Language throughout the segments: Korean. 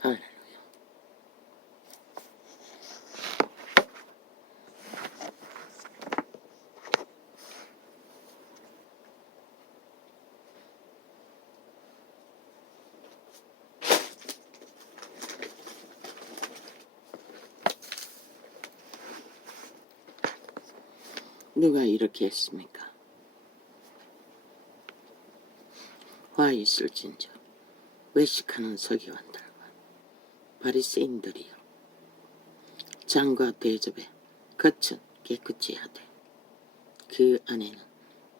할렐루야. 누가 이렇게 했습니까? 화 있을진저 외식하는 서기관들과 바리새인들이여, 장과 대접에 겉은 깨끗이 하되 그 안에는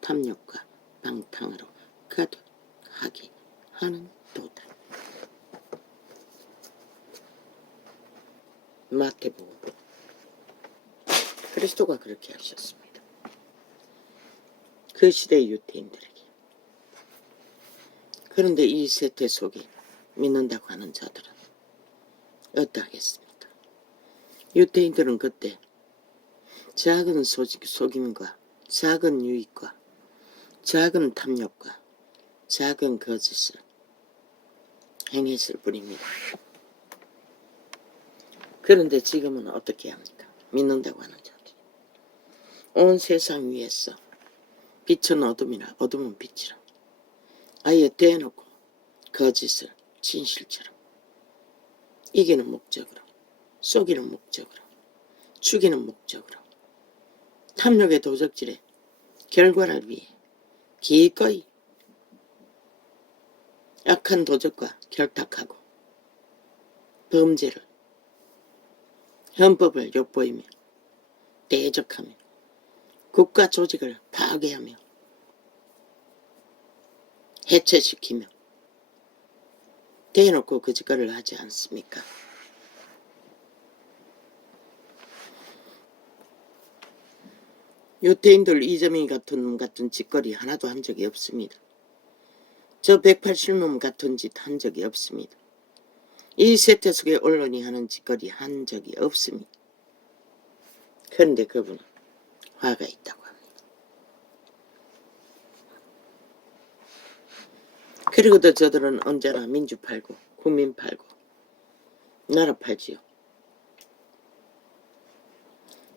탐욕과 방탕으로 가득하게 하는도다. 마태복음. 그리스도가 그렇게 하셨습니다. 그 시대의 유대인들에게. 그런데 이 세태 속에 믿는다고 하는 자들은 어떠하겠습니까? 유대인들은 그때 작은 속임과 작은 유익과 작은 탐욕과 작은 거짓을 행했을 뿐입니다. 그런데 지금은 어떻게 합니까? 믿는다고 하는 자들이 온 세상 위에서 빛은 어둠이라 어둠은 빛이라 아예 대놓고 거짓을 진실처럼 이기는 목적으로, 속이는 목적으로, 죽이는 목적으로, 탐욕의 도적질의 결과를 위해 기꺼이 악한 도적과 결탁하고 범죄를, 헌법을 욕보이며 대적하며 국가 조직을 파괴하며 해체시키며 대놓고 그 짓거리를 하지 않습니까? 유태인들 이재명 같은 놈 같은 짓거리 하나도 한 적이 없습니다. 저 180놈 같은 짓 한 적이 없습니다. 이 세태 속에 언론이 하는 짓거리 한 적이 없습니다. 그런데 그분은 화가 있다고 합니다. 그리고도 저들은 언제나 민주 팔고 국민 팔고 나라 팔지요.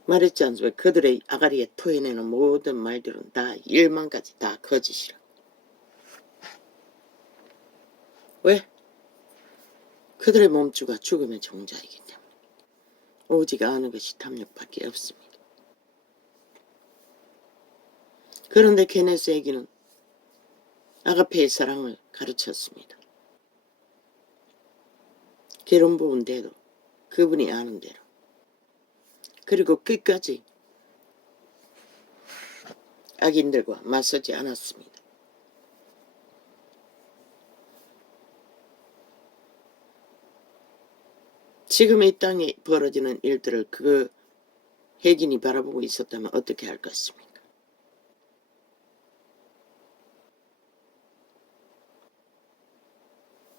말했지 않습니까? 그들의 아가리에 토해내는 모든 말들은 다 1만가지 다 거짓이라. 왜? 그들의 몸주가 죽음의 종자이기 때문에 오직 아는 것이 탐욕밖에 없습니다. 그런데 케네스 애기는 아가페의 사랑을 가르쳤습니다. 결혼 부은데도 그분이 아는 대로, 그리고 끝까지 악인들과 맞서지 않았습니다. 지금 이 땅에 벌어지는 일들을 그 혜긴이 바라보고 있었다면 어떻게 할 것입니까?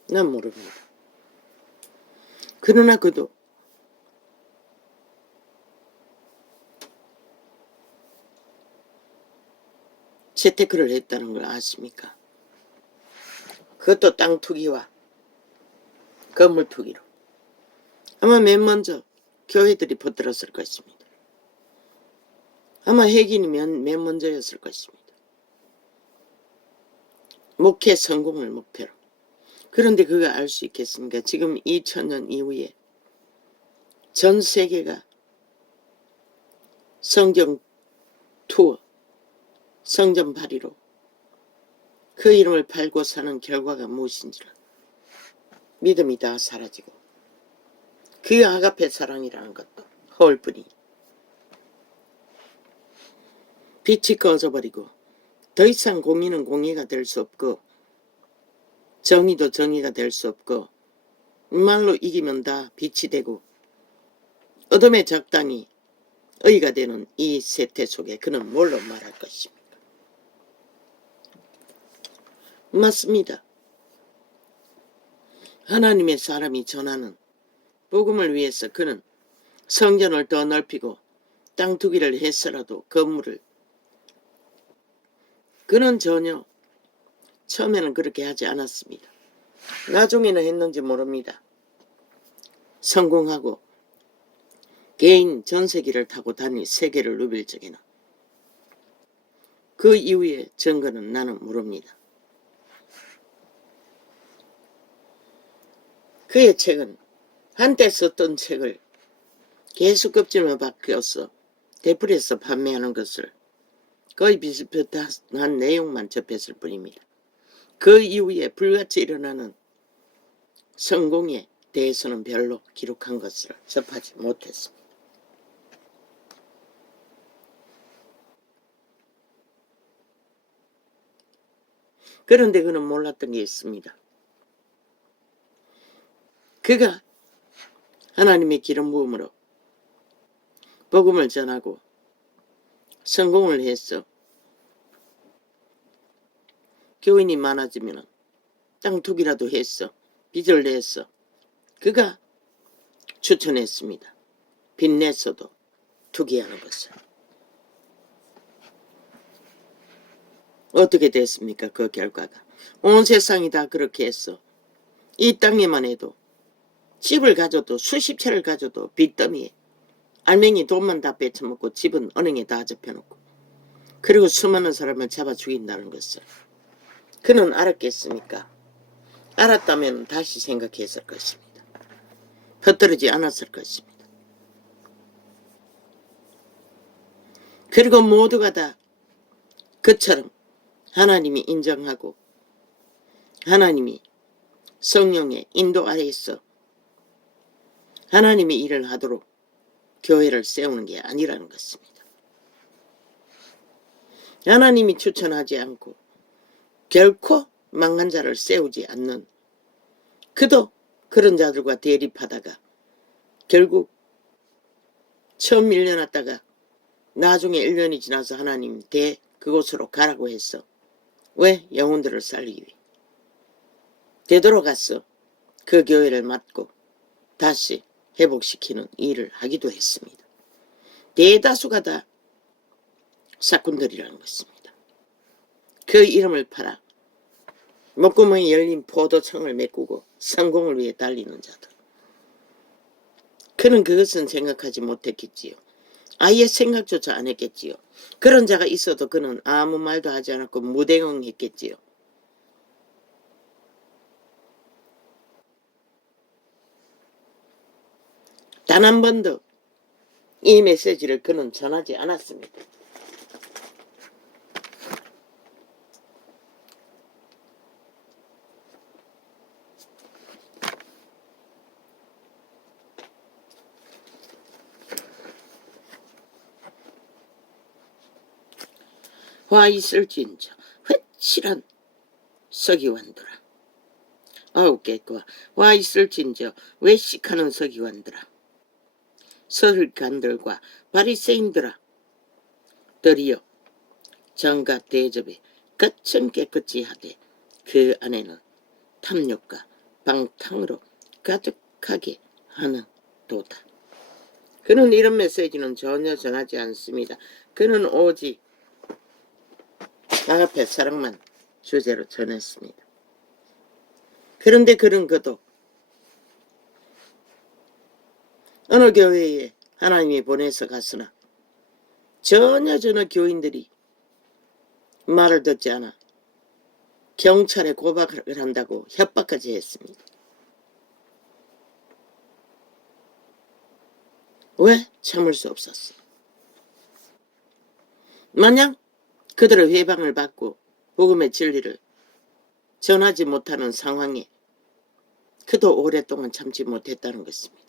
난 모릅니다. 그러나 그도 재테크를 했다는 걸 아십니까? 그것도 땅 투기와 건물 투기로. 아마 맨 먼저 교회들이 붙들었을 것입니다. 아마 혜긴이 맨 먼저였을 것입니다. 목회 성공을 목표로. 그런데 그가 알 수 있겠습니까? 지금 2000년 이후에 전 세계가 성경 투어, 성전 발이로 그 이름을 팔고 사는 결과가 무엇인지를 믿음이 다 사라지고 그 아가페 사랑이라는 것도 허울뿐이 빛이 꺼져버리고 더 이상 공의는 공의가 될 수 없고 정의도 정의가 될 수 없고 말로 이기면 다 빛이 되고 어둠의 적당히 의가 되는 이 세태 속에 그는 뭘로 말할 것입니까? 맞습니다. 하나님의 사람이 전하는 복음을 위해서 그는 성전을 더 넓히고 땅 투기를 했어라도 건물을, 그는 전혀 처음에는 그렇게 하지 않았습니다. 나중에는 했는지 모릅니다. 성공하고 개인 전세기를 타고 다니 세계를 누빌 적에는. 그 이후의 증거는 나는 모릅니다. 그의 책은 한때 썼던 책을 계속 껍질만 바뀌어서 대풀에서 판매하는 것을 거의 비슷비슷한 내용만 접했을 뿐입니다. 그 이후에 불같이 일어나는 성공에 대해서는 별로 기록한 것을 접하지 못했습니다. 그런데 그는 몰랐던 게 있습니다. 그가 하나님의 기름 부음으로 복음을 전하고 성공을 해서 교인이 많아지면 땅 투기라도 했어. 빚을 냈어. 그가 추천했습니다. 빚 냈어도 투기하는 것을. 어떻게 됐습니까? 그 결과가. 온 세상이 다 그렇게 했어. 이 땅에만 해도 집을 가져도 수십 채를 가져도 빚더미에 알맹이 돈만 다 뺏어먹고 집은 은행에 다 접혀놓고 그리고 수많은 사람을 잡아 죽인다는 것을 그는 알았겠습니까? 알았다면 다시 생각했을 것입니다. 헛들어지 않았을 것입니다. 그리고 모두가 다 그처럼 하나님이 인정하고 하나님이 성령의 인도 아래 있어 하나님의 일을 하도록 교회를 세우는 게 아니라는 것입니다. 하나님이 추천하지 않고 결코 망한 자를 세우지 않는, 그도 그런 자들과 대립하다가 결국 처음 밀려났다가 나중에 1년이 지나서 하나님 그곳으로 가라고 했어. 왜? 영혼들을 살리기 위해. 되돌아가서 그 교회를 맡고 다시 회복시키는 일을 하기도 했습니다. 대다수가 다 사꾼들이라는 것입니다. 그 이름을 팔아 목구멍이 열린 포도청을 메꾸고 성공을 위해 달리는 자들. 그는 그것은 생각하지 못했겠지요. 아예 생각조차 안 했겠지요. 그런 자가 있어도 그는 아무 말도 하지 않았고 무대응했겠지요. 단 한 번도 이 메시지를 그는 전하지 않았습니다. 화 있을진저 회칠한 서기관들아. 9개과 와 있을진저 외식하는 서기관들아. 서기관들과 바리새인들아. 들이여 정과 대접에 거참 깨끗이 하되 그 안에는 탐욕과 방탕으로 가득하게 하는 도다. 그는 이런 메시지는 전혀 전하지 않습니다. 그는 오직 아가페 사랑만 주제로 전했습니다. 그런데 그도 어느 교회에 하나님이 보내서 갔으나 전혀 교인들이 말을 듣지 않아 경찰에 고박을 한다고 협박까지 했습니다. 왜? 참을 수 없었어. 만약 그들의 회방을 받고 복음의 진리를 전하지 못하는 상황에 그도 오랫동안 참지 못했다는 것입니다.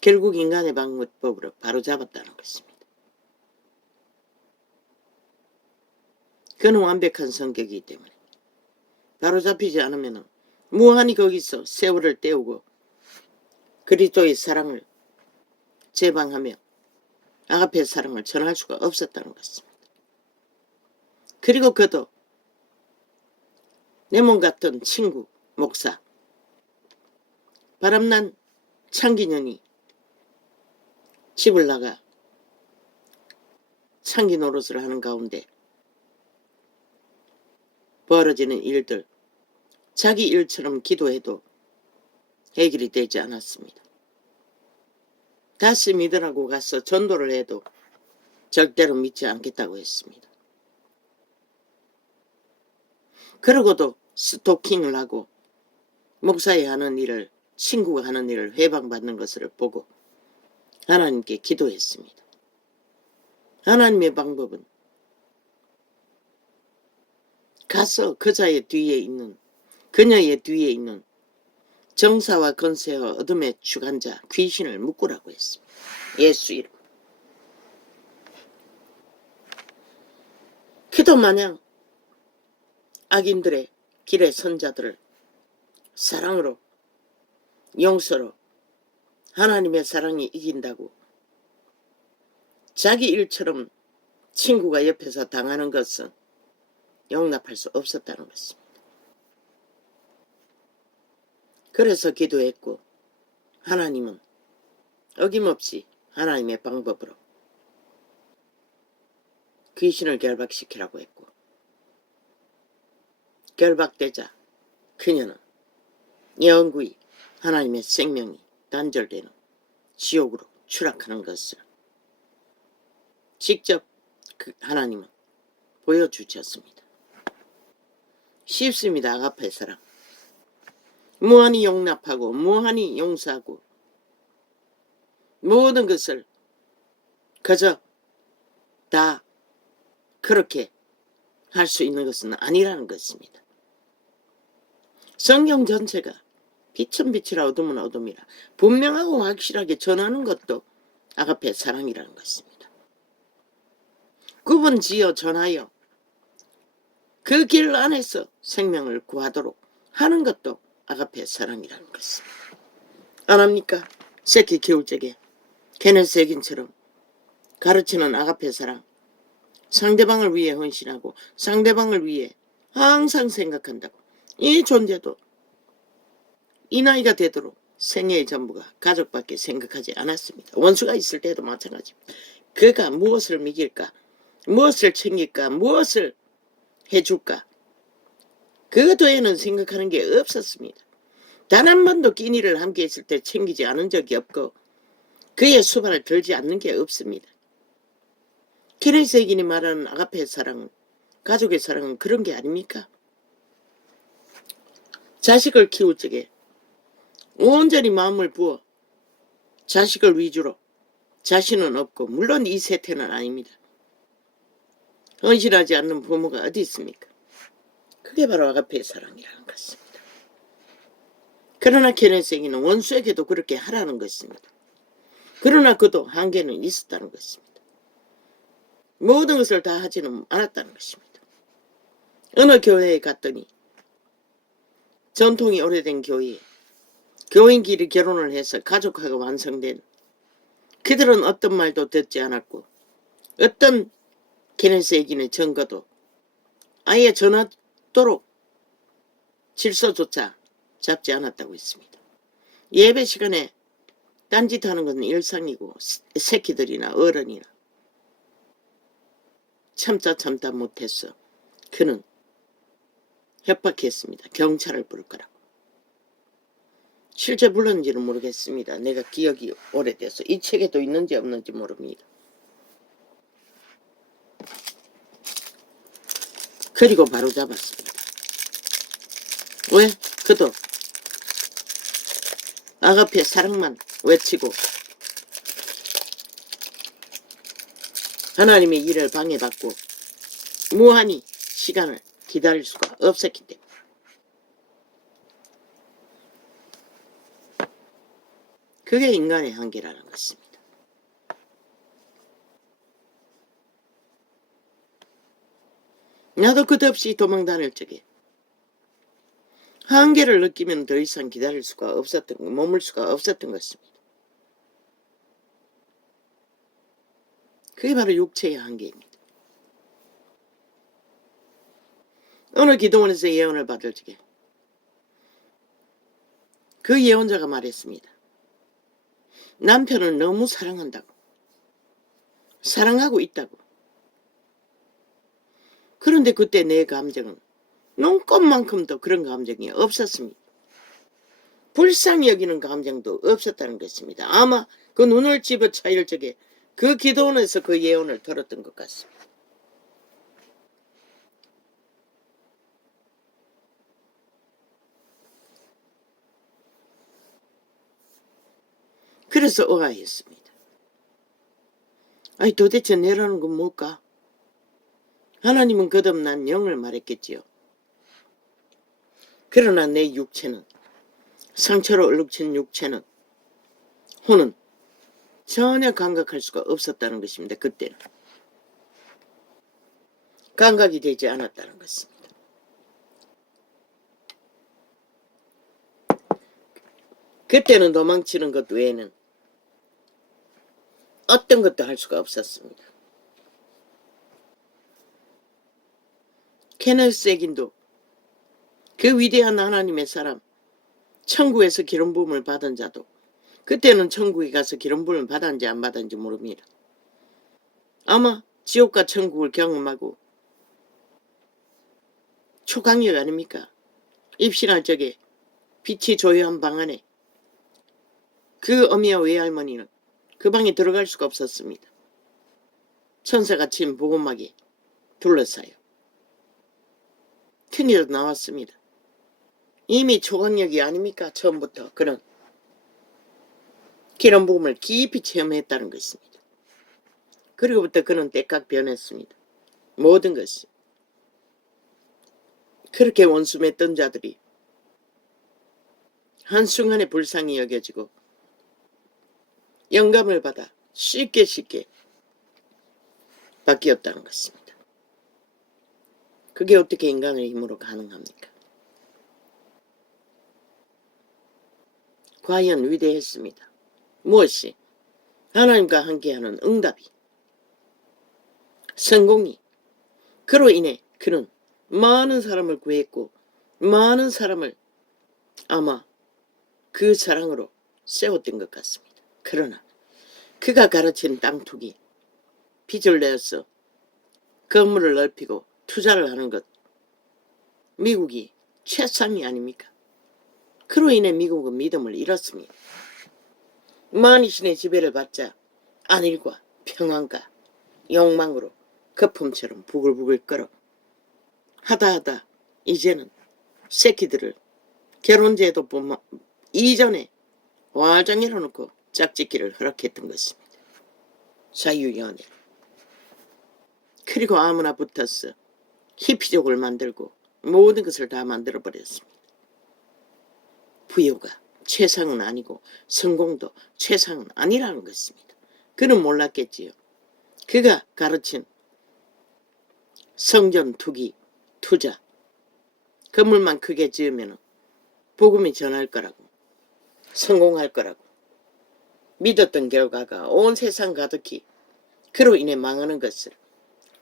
결국 인간의 방법으로 바로잡았다는 것입니다. 그는 완벽한 성격이기 때문에 바로잡히지 않으면 무한히 거기서 세월을 때우고 그리스도의 사랑을 제방하며 아가페의 사랑을 전할 수가 없었다는 것입니다. 그리고 그도 내 몸 같은 친구, 목사, 바람난 창기년이 집을 나가 창기 노릇을 하는 가운데 벌어지는 일들, 자기 일처럼 기도해도 해결이 되지 않았습니다. 다시 믿으라고 가서 전도를 해도 절대로 믿지 않겠다고 했습니다. 그러고도 스토킹을 하고 목사의 하는 일을, 친구가 하는 일을 회방받는 것을 보고 하나님께 기도했습니다. 하나님의 방법은 가서 그자의 뒤에 있는, 그녀의 뒤에 있는 정사와 건세와 어둠의 주관자 귀신을 묶으라고 했습니다. 예수 이름. 기도 마냥 악인들의 길의 선자들을 사랑으로, 용서로, 하나님의 사랑이 이긴다고 자기 일처럼 친구가 옆에서 당하는 것은 용납할 수 없었다는 것입니다. 그래서 기도했고 하나님은 어김없이 하나님의 방법으로 귀신을 결박시키라고 했고, 결박되자 그녀는 영구히 하나님의 생명이 단절되는 지옥으로 추락하는 것을 직접 하나님은 보여주셨습니다. 쉽습니다. 아가페 사랑. 무한히 용납하고 무한히 용서하고 모든 것을 그저 다 그렇게 할 수 있는 것은 아니라는 것입니다. 성경 전체가 빛은 빛이라 어둠은 어둠이라 분명하고 확실하게 전하는 것도 아가페 사랑이라는 것입니다. 구분지어 전하여 그 길 안에서 생명을 구하도록 하는 것도 아가페 사랑이라는 것입니다. 안 합니까? 새끼 키울 적에 케네스 에긴처럼 가르치는 아가페 사랑, 상대방을 위해 헌신하고 상대방을 위해 항상 생각한다고. 이 존재도 이 나이가 되도록 생애의 전부가 가족밖에 생각하지 않았습니다. 원수가 있을 때도 마찬가지입니다. 그가 무엇을 먹일까, 무엇을 챙길까, 무엇을 해줄까, 그 외에는 생각하는 게 없었습니다. 단 한 번도 끼니를 함께 있을 때 챙기지 않은 적이 없고 그의 수발을 들지 않는 게 없습니다. 케네스 에긴이 말하는 아가페 사랑은, 가족의 사랑은 그런 게 아닙니까? 자식을 키울 적에 온전히 마음을 부어 자식을 위주로, 자신은 없고, 물론 이 세태는 아닙니다. 헌신하지 않는 부모가 어디 있습니까? 그게 바로 아가페의 사랑이라는 것입니다. 그러나 케네스 에긴은 원수에게도 그렇게 하라는 것입니다. 그러나 그도 한계는 있었다는 것입니다. 모든 것을 다 하지는 않았다는 것입니다. 어느 교회에 갔더니 전통이 오래된 교회에 교인끼리 결혼을 해서 가족화가 완성된, 그들은 어떤 말도 듣지 않았고 어떤 케네스 에긴의 증거도 아예 전하도록 질서조차 잡지 않았다고 했습니다. 예배 시간에 딴짓하는 것은 일상이고 새끼들이나 어른이나 참다 못해서 그는 협박했습니다. 경찰을 부를 거라고. 실제 불렀는지는 모르겠습니다. 내가 기억이 오래돼서 이 책에도 있는지 없는지 모릅니다. 그리고 바로 잡았습니다. 왜? 그도 아가페 사랑만 외치고 하나님의 일을 방해받고 무한히 시간을 기다릴 수가 없었기 때문에. 그게 인간의 한계라는 것입니다. 나도 끝없이 도망 다닐 적에 한계를 느끼면 더 이상 기다릴 수가 없었던, 머물 수가 없었던 것입니다. 그게 바로 육체의 한계입니다. 어느 기도원에서 예언을 받을 적에 그 예언자가 말했습니다. 남편을 너무 사랑한다고. 사랑하고 있다고. 그런데 그때 내 감정은 눈꽃만큼도 그런 감정이 없었습니다. 불쌍히 여기는 감정도 없었다는 것입니다. 아마 그 눈을 집어차일 적에 그 기도원에서 그 예언을 들었던 것 같습니다. 그래서 의아했습니다. 아니 도대체 내라는 건 뭘까? 하나님은 거듭난 영을 말했겠지요. 그러나 내 육체는, 상처로 얼룩진 육체는, 혼은 전혀 감각할 수가 없었다는 것입니다. 그때는 감각이 되지 않았다는 것입니다. 그때는 도망치는 것 외에는 어떤 것도 할 수가 없었습니다. 케네스 에긴도 그 위대한 하나님의 사람, 천국에서 기름 부음을 받은 자도 그때는 천국에 가서 기름 부음을 받았는지 안 받았는지 모릅니다. 아마 지옥과 천국을 경험하고 초강력 아닙니까? 입신할 적에 빛이 조용한 방 안에 그 어미와 외할머니는 그 방에 들어갈 수가 없었습니다. 천사가 친 보호막이 둘러싸여 튕겨져 나왔습니다. 이미 초강력이 아닙니까? 처음부터 그런 기름 부음을 깊이 체험했다는 것입니다. 그리고부터 그는 때깍 변했습니다. 모든 것이 그렇게 원수했던 자들이 한순간에 불쌍히 여겨지고 영감을 받아 쉽게 바뀌었다는 것입니다. 그게 어떻게 인간의 힘으로 가능합니까? 과연 위대했습니다. 무엇이? 하나님과 함께하는 응답이, 성공이. 그로 인해 그는 많은 사람을 구했고 많은 사람을 아마 그 사랑으로 세웠던 것 같습니다. 그러나 그가 가르친 땅 투기, 빚을 내어서 건물을 넓히고 투자를 하는 것, 미국이 최상이 아닙니까? 그로 인해 미국은 믿음을 잃었습니다. 만이신의 지배를 받자 안일과 평안과 욕망으로 거품처럼 부글부글 끓어 하다 이제는 새끼들을 결혼제도 이전에 와장해로 놓고 짝짓기를 허락했던 것입니다. 자유연애. 그리고 아무나 붙어서 히피족을 만들고 모든 것을 다 만들어버렸습니다. 부여가 최상은 아니고 성공도 최상은 아니라는 것입니다. 그는 몰랐겠지요. 그가 가르친 성전 투기, 투자, 건물만 크게 지으면 복음이 전할 거라고, 성공할 거라고 믿었던 결과가 온 세상 가득히 그로 인해 망하는 것을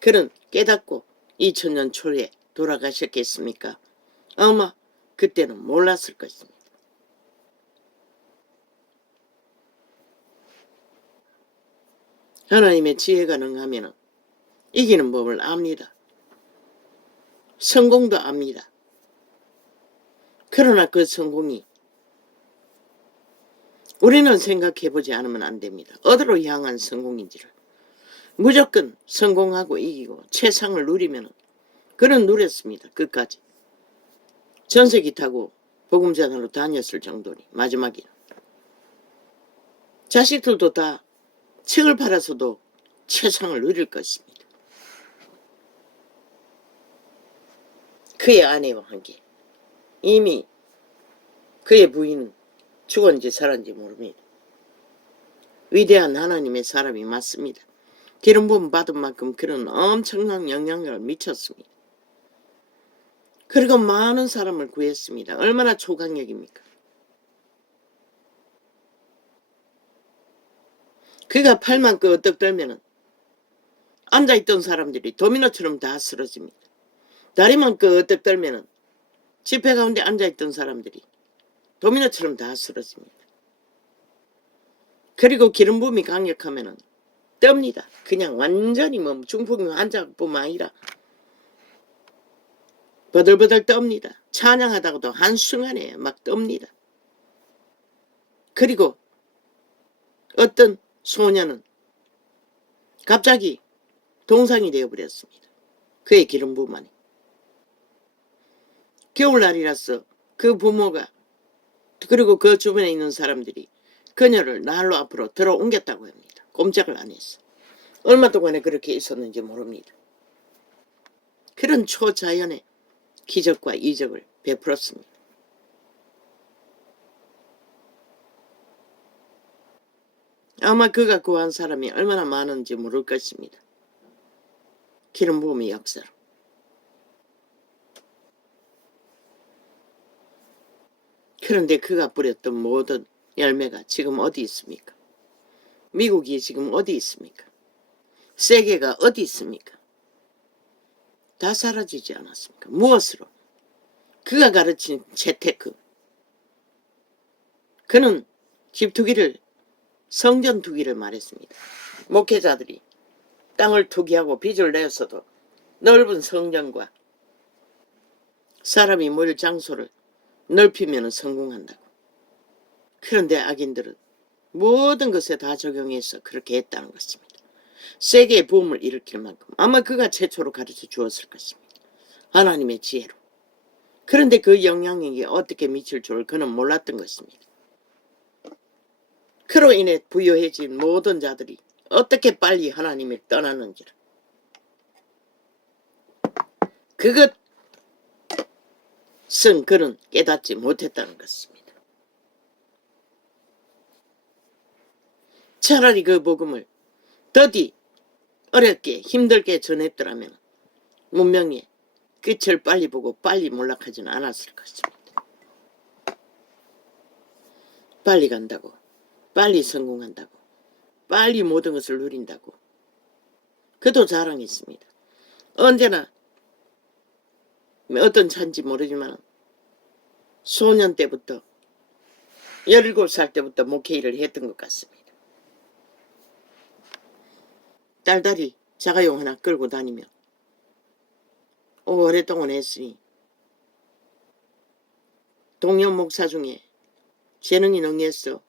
그는 깨닫고 2000년 초에 돌아가셨겠습니까? 아마 그때는 몰랐을 것입니다. 하나님의 지혜가 능하면 이기는 법을 압니다. 성공도 압니다. 그러나 그 성공이 우리는 생각해보지 않으면 안 됩니다. 어디로 향한 성공인지를. 무조건 성공하고 이기고 최상을 누리면 그는 누렸습니다. 끝까지. 전세기 타고 복음전하러 다녔을 정도니 마지막에. 자식들도 다 책을 팔아서도 최상을 누릴 것입니다. 그의 아내와 함께. 이미 그의 부인은 죽었는지 살았는지 모릅니다. 위대한 하나님의 사람이 맞습니다. 기름 부음 받은 만큼 그런 엄청난 영향력을 미쳤습니다. 그리고 많은 사람을 구했습니다. 얼마나 초강력입니까? 그가 팔만 끄떡 들면은 앉아있던 사람들이 도미노처럼 다 쓰러집니다. 다리만 끄떡 들면은 집회 가운데 앉아있던 사람들이 도미노처럼 다 쓰러집니다. 그리고 기름 부음이 강력하면은 뜹니다. 그냥 완전히 뭐 중풍 환자뿐만 아니라 버들버들 떱니다. 찬양하다가도 한순간에 막 떱니다. 그리고 어떤 소녀는 갑자기 동상이 되어버렸습니다. 그의 기름 부음만이. 겨울날이라서 그 부모가 그리고 그 주변에 있는 사람들이 그녀를 난로 앞으로 들어옮겼다고 합니다. 꼼짝을 안 했어. 얼마 동안에 그렇게 있었는지 모릅니다. 그런 초자연의 기적과 이적을 베풀었습니다. 아마 그가 구한 사람이 얼마나 많은지 모를 것입니다. 기름 부음의 역사로. 그런데 그가 뿌렸던 모든 열매가 지금 어디 있습니까? 미국이 지금 어디 있습니까? 세계가 어디 있습니까? 다 사라지지 않았습니까? 무엇으로? 그가 가르친 재테크. 그는 집 투기를, 성전 투기를 말했습니다. 목회자들이 땅을 투기하고 빚을 내었어도 넓은 성전과 사람이 모일 장소를 넓히면 성공한다고. 그런데 악인들은 모든 것에 다 적용해서 그렇게 했다는 것입니다. 세계의 부흥을 일으킬 만큼 아마 그가 최초로 가르쳐 주었을 것입니다. 하나님의 지혜로. 그런데 그 영향력이 어떻게 미칠 줄 그는 몰랐던 것입니다. 그로 인해 부유해진 모든 자들이 어떻게 빨리 하나님을 떠나는지를. 그것은 그는 깨닫지 못했다는 것입니다. 차라리 그 복음을 더디 어렵게 힘들게 전했더라면 문명의 끝을 빨리 보고 빨리 몰락하지는 않았을 것입니다. 빨리 간다고, 빨리 성공한다고, 빨리 모든 것을 누린다고. 그도 자랑했습니다. 언제나 어떤 차인지 모르지만 소년 때부터 17살 때부터 목회 일을 했던 것 같습니다. 딸딸이 자가용 하나 끌고 다니며 오랫동안 했으니 동료 목사 중에 재능이 능해서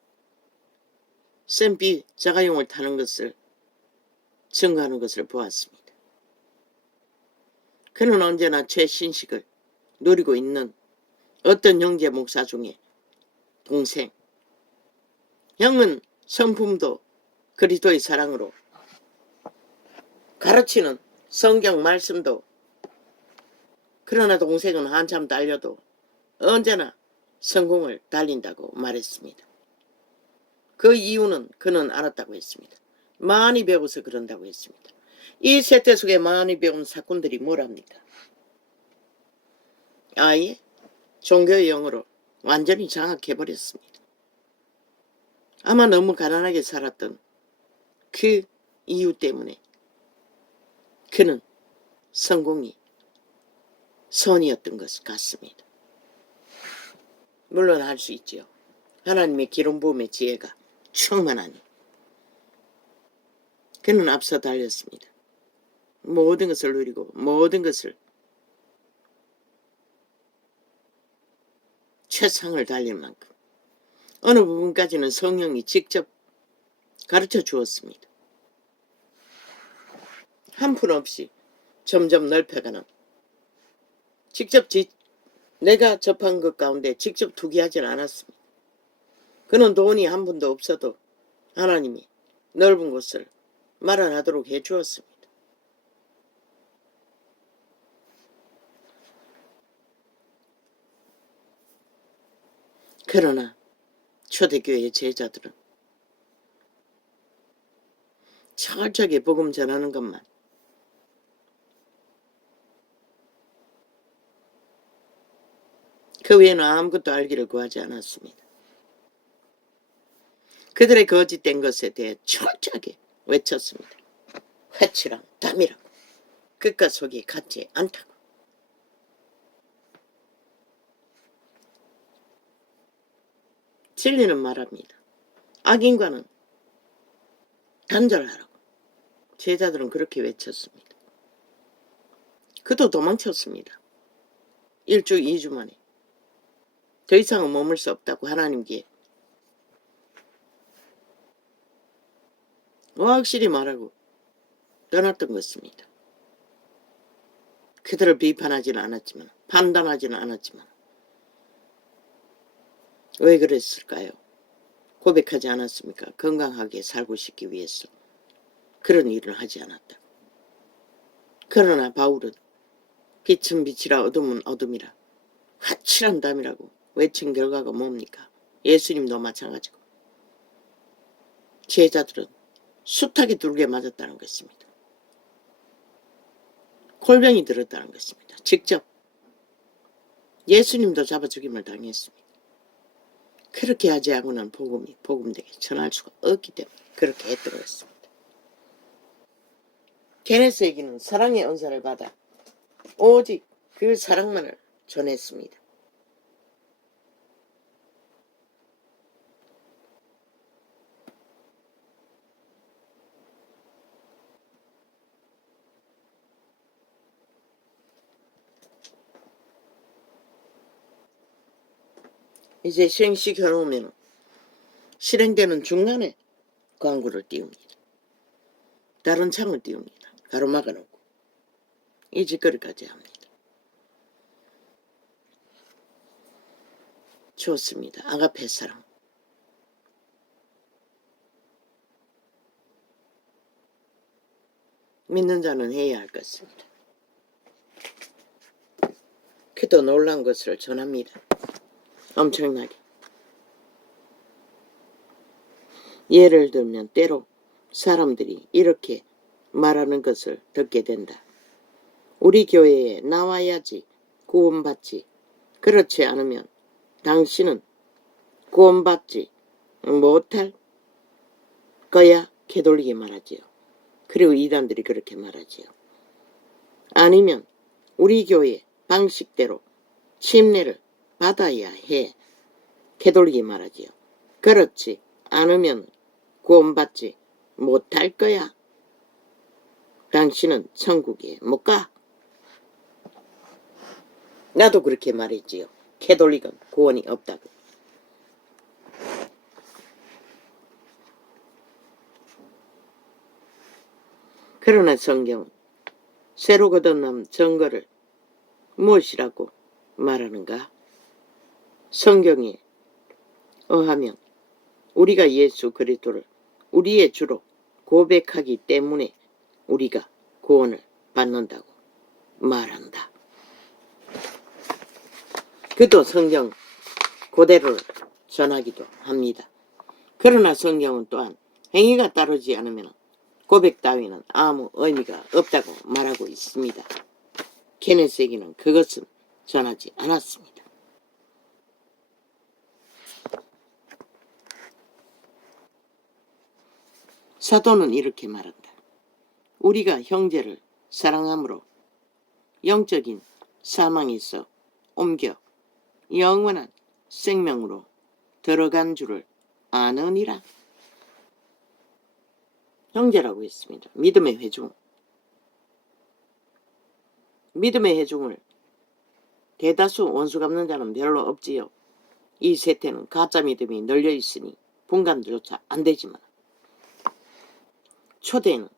샘비 자가용을 타는 것을 증거하는 것을 보았습니다. 그는 언제나 최신식을 누리고 있는 어떤 형제 목사 중에 동생. 형은 성품도 그리스도의 사랑으로 가르치는 성경 말씀도, 그러나 동생은 한참 달려도 언제나 성공을 달린다고 말했습니다. 그 이유는 그는 알았다고 했습니다. 많이 배워서 그런다고 했습니다. 이 세태 속에 많이 배운 사건들이 뭐랍니까? 아예 종교의 영으로 완전히 장악해버렸습니다. 아마 너무 가난하게 살았던 그 이유 때문에 그는 성공이 선이었던 것 같습니다. 물론 할 수 있지요. 하나님의 기름 부음의 지혜가 충만하니. 그는 앞서 달렸습니다. 모든 것을 누리고 모든 것을 최상을 달릴 만큼 어느 부분까지는 성령이 직접 가르쳐 주었습니다. 한푼 없이 점점 넓혀가는, 직접 내가 접한 것 가운데 직접 투기하지는 않았습니다. 그는 돈이 한 푼도 없어도 하나님이 넓은 곳을 마련하도록 해주었습니다. 그러나 초대교회 제자들은 철저하게 복음 전하는 것만, 그 외에는 아무것도 알기를 구하지 않았습니다. 그들의 거짓된 것에 대해 철저하게 외쳤습니다. 회치랑 담이라고, 끝과 속이 같지 않다고. 진리는 말합니다. 악인과는 단절하라고. 제자들은 그렇게 외쳤습니다. 그도 도망쳤습니다. 1주, 2주 만에. 더 이상은 머물 수 없다고 하나님께 확실히 말하고 떠났던 것입니다. 그들을 비판하지는 않았지만, 판단하지는 않았지만 왜 그랬을까요? 고백하지 않았습니까? 건강하게 살고 싶기 위해서 그런 일을 하지 않았다. 그러나 바울은 빛은 빛이라 어둠은 어둠이라 확실한 담이라고 외친 결과가 뭡니까? 예수님도 마찬가지고 제자들은 숱하게 두르게 맞았다는 것입니다. 골병이 들었다는 것입니다. 직접 예수님도 잡아 죽임을 당했습니다. 그렇게 하지 않고는 복음이 복음되게 전할 수가 없기 때문에 그렇게 했던 것입니다. 게네스에게는 사랑의 은사를 받아 오직 그 사랑만을 전했습니다. 이제 시행시켜 놓으면 실행되는 중간에 광고를 띄웁니다. 다른 창을 띄웁니다. 가로막아 놓고 이 짓거리까지 합니다. 좋습니다. 아가페 사랑. 믿는 자는 해야 할 것입니다. 그도 놀라운 것을 전합니다. 엄청나게. 예를 들면 때로 사람들이 이렇게 말하는 것을 듣게 된다. 우리 교회에 나와야지 구원받지. 그렇지 않으면 당신은 구원받지 못할 거야. 개돌리게 말하지요. 그리고 이단들이 그렇게 말하지요. 아니면 우리 교회 방식대로 침례를 받아야 해. 개돌리게 말하지요. 그렇지 않으면 구원받지 못할 거야. 당신은 천국에 못 가. 나도 그렇게 말했지요. 캐톨릭은 구원이 없다고. 그러나 성경은 새로 거듭난 증거를 무엇이라고 말하는가? 성경에 의하면 우리가 예수 그리스도를 우리의 주로 고백하기 때문에 우리가 구원을 받는다고 말한다. 그도 성경 그대로 전하기도 합니다. 그러나 성경은 또한 행위가 따르지 않으면 고백 따위는 아무 의미가 없다고 말하고 있습니다. 케네스에게는 그것은 전하지 않았습니다. 사도는 이렇게 말한다. 우리가 형제를 사랑함으로 영적인 사망에서 옮겨 영원한 생명으로 들어간 줄을 아느니라. 형제라고 했습니다. 믿음의 회중. 믿음의 회중을 대다수 원수 갚는 자는 별로 없지요. 이 세태는 가짜 믿음이 널려 있으니 분간조차 안 되지만 초대는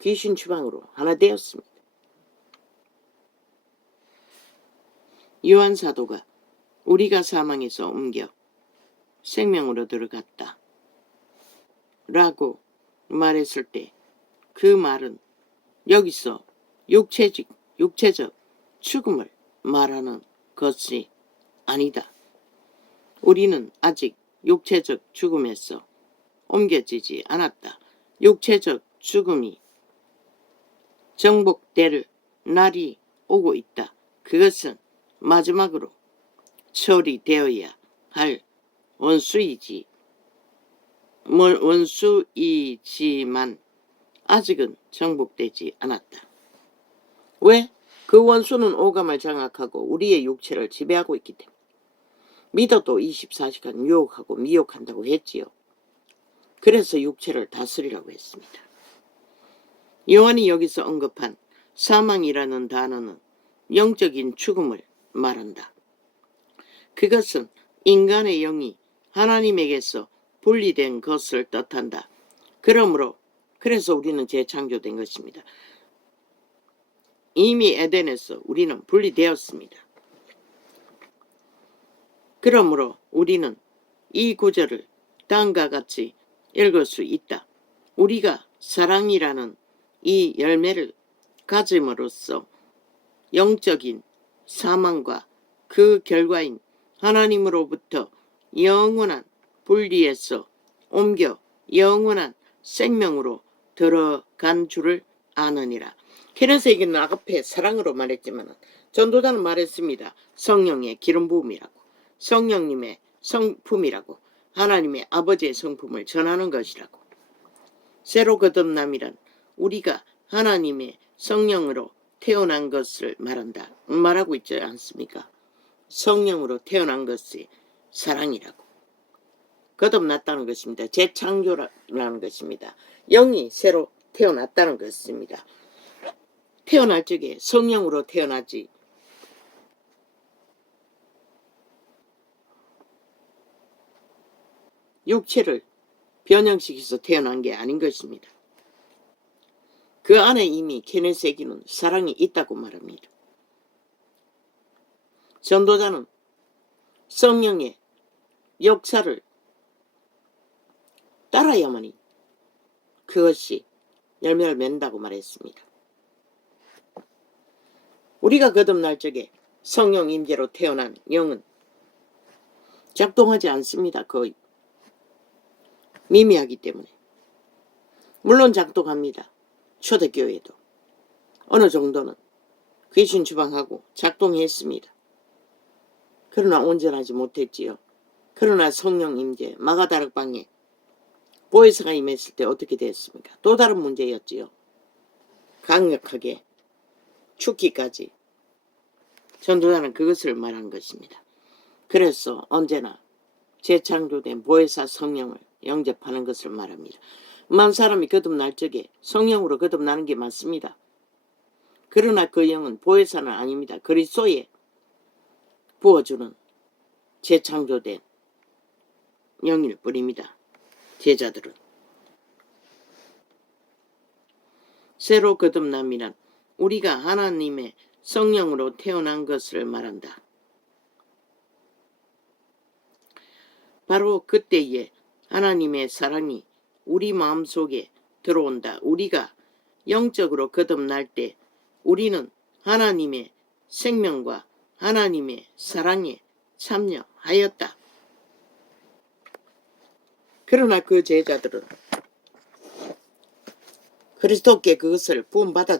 귀신 추방으로 하나 되었습니다. 요한 사도가 우리가 사망에서 옮겨 생명으로 들어갔다 라고 말했을 때 그 말은 여기서 육체적 죽음을 말하는 것이 아니다. 우리는 아직 육체적 죽음에서 옮겨지지 않았다. 육체적 죽음이 정복될 날이 오고 있다. 그것은 마지막으로 처리되어야 할 원수이지만 아직은 정복되지 않았다. 왜? 그 원수는 오감을 장악하고 우리의 육체를 지배하고 있기 때문에. 믿어도 24시간 유혹하고 미혹한다고 했지요. 그래서 육체를 다스리라고 했습니다. 요한이 여기서 언급한 사망이라는 단어는 영적인 죽음을 말한다. 그것은 인간의 영이 하나님에게서 분리된 것을 뜻한다. 그래서 우리는 재창조된 것입니다. 이미 에덴에서 우리는 분리되었습니다. 그러므로 우리는 이 구절을 다음과 같이 읽을 수 있다. 우리가 사랑이라는 이 열매를 가짐으로써 영적인 사망과 그 결과인 하나님으로부터 영원한 분리에서 옮겨 영원한 생명으로 들어간 줄을 아느니라. 케네스에게는 앞에 사랑으로 말했지만 전도자는 말했습니다. 성령의 기름 부음이라고, 성령님의 성품이라고, 하나님의 아버지의 성품을 전하는 것이라고. 새로 거듭남이란 우리가 하나님의 성령으로 태어난 것을 말하고 있지 않습니까? 성령으로 태어난 것이 사랑이라고. 거듭났다는 것입니다. 재창조라는 것입니다. 영이 새로 태어났다는 것입니다. 태어날 적에 성령으로 태어나지 육체를 변형시켜서 태어난 게 아닌 것입니다. 그 안에 이미 케네세기는 사랑이 있다고 말합니다. 전도자는 성령의 역사를 따라야만이 그것이 열매를 맺는다고 말했습니다. 우리가 거듭날 적에 성령 임재로 태어난 영은 작동하지 않습니다. 거의 미미하기 때문에. 물론 작동합니다. 초대교회도 어느 정도는 귀신 추방하고 작동했습니다. 그러나 온전하지 못했지요. 그러나 성령 임재 마가다락방에 보혜사가 임했을 때 어떻게 됐습니까? 또 다른 문제였지요. 강력하게 죽기까지 전도자는 그것을 말한 것입니다. 그래서 언제나 재창조된 보혜사 성령을 영접하는 것을 말합니다. 만 사람이 거듭날 적에 성령으로 거듭나는 게 맞습니다. 그러나 그 영은 보혜사는 아닙니다. 그리스도에 부어주는 재창조된 영일 뿐입니다. 제자들은. 새로 거듭남이란 우리가 하나님의 성령으로 태어난 것을 말한다. 바로 그때에 하나님의 사랑이 우리 마음속에 들어온다. 우리가 영적으로 거듭날 때 우리는 하나님의 생명과 하나님의 사랑에 참여하였다. 그러나 그 제자들은 그리스도께 그것을 부음받았지요.